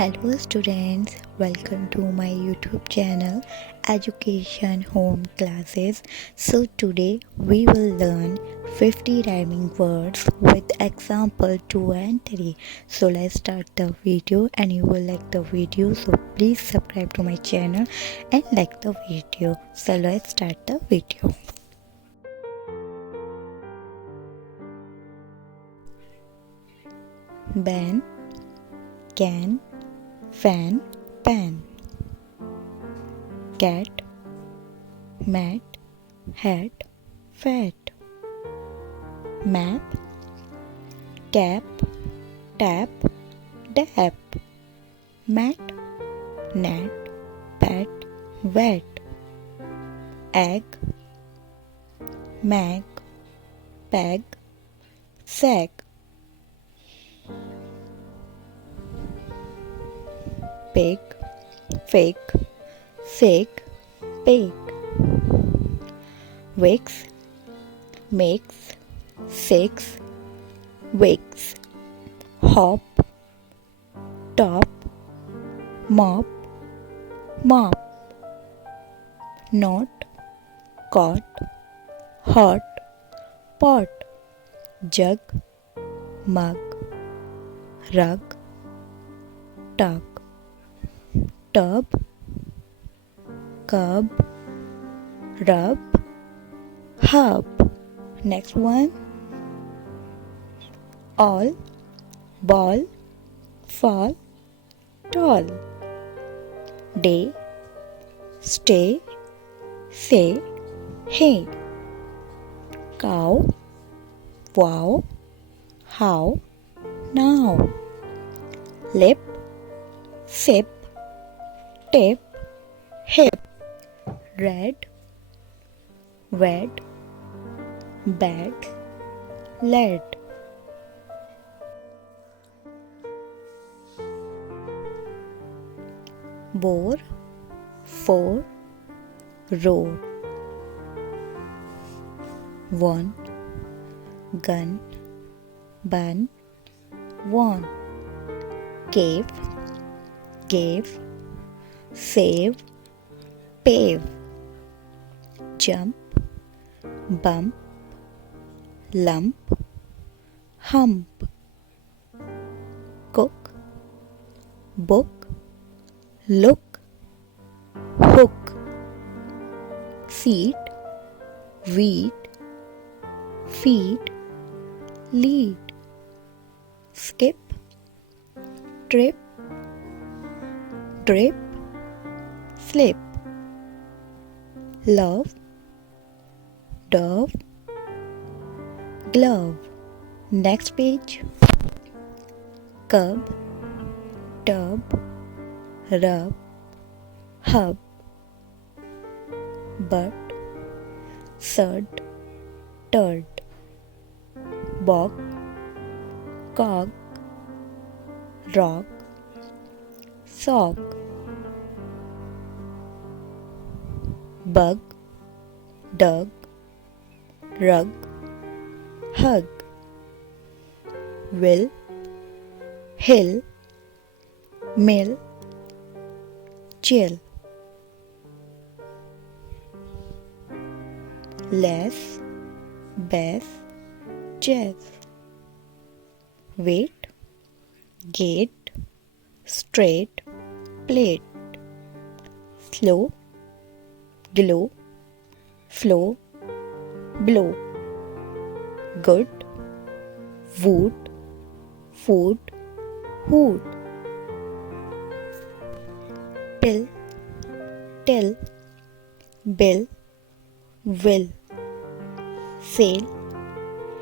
Hello students, welcome to my YouTube channel Education Home Classes. So today we will learn 50 rhyming words with example 2 and 3. So let's start the video and you will like the video. So please subscribe to my channel and like the video. So let's start the video. Ben, can, fan, pan. Cat, mat, hat, fat. Map, cap, tap, dap. Mat, nat, pat, wet. Egg, mag, peg, sack. Pig, fake, fake, pig. Wicks, makes, six, wicks. Hop, top, mop, mop. Knot, caught, hot, pot. Jug, mug, rug, tug. Tub, cub, rub, hub. Next one. All, ball, fall, tall. Day, stay, say, hey. Cow, wow, how, now. Lip, sip, tip, hip. Red, wed, bed, lead. Bore, for, road. One, gun, bun, won. Cave, gave, save, pave. Jump, bump, lump, hump. Cook, book, look, hook. Seat, weed, feed, lead. Skip, trip, drip, slip. Love, dove, glove. Next page. Cub, tub, rub, hub. Butt, sud, turd. Bog, cog, rock, sock. Bug, dug, rug, hug. Will, hill, mill, chill. Less, best, jazz. Wait, gate, straight, plate. Slow, glow, flow, blow. Good, wood, food, hood. Pill, till, bill, will. Sail,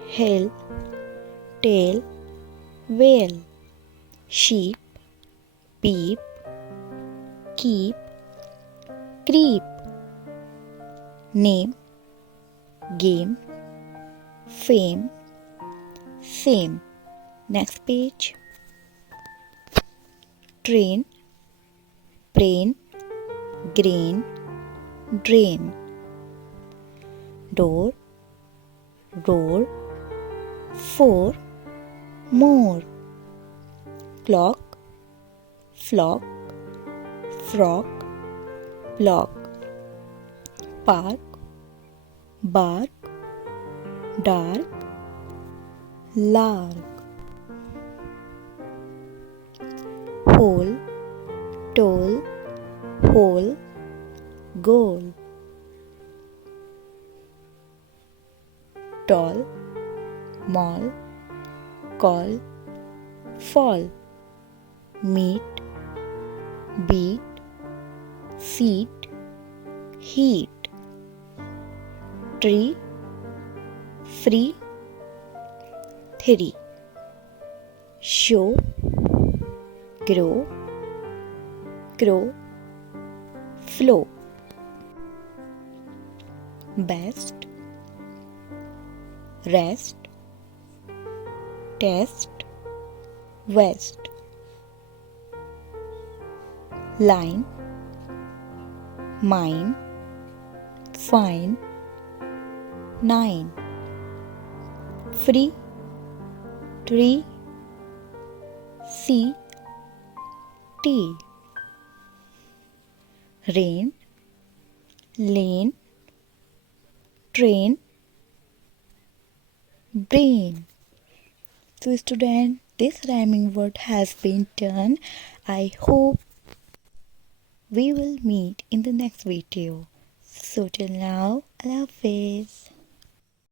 hail, tail, whale. Sheep, peep, keep, creep. Name, game, fame, same. Next page. Train, brain, grain, drain. Door, roar, for, more. Clock, flock, frock, block, park, bark, dark, lark, hole, toll, hole, goal, tall, mall, call, fall, meet, beat, seat, heat, tree, free, theory, show, grow, crow, flow, best, rest, test, west, line, mine, fine, nine, free, tree, sea, tea, rain, lane, train, brain. So student, this rhyming word has been done. I hope we will meet in the next video. So till now, Allah Hafiz.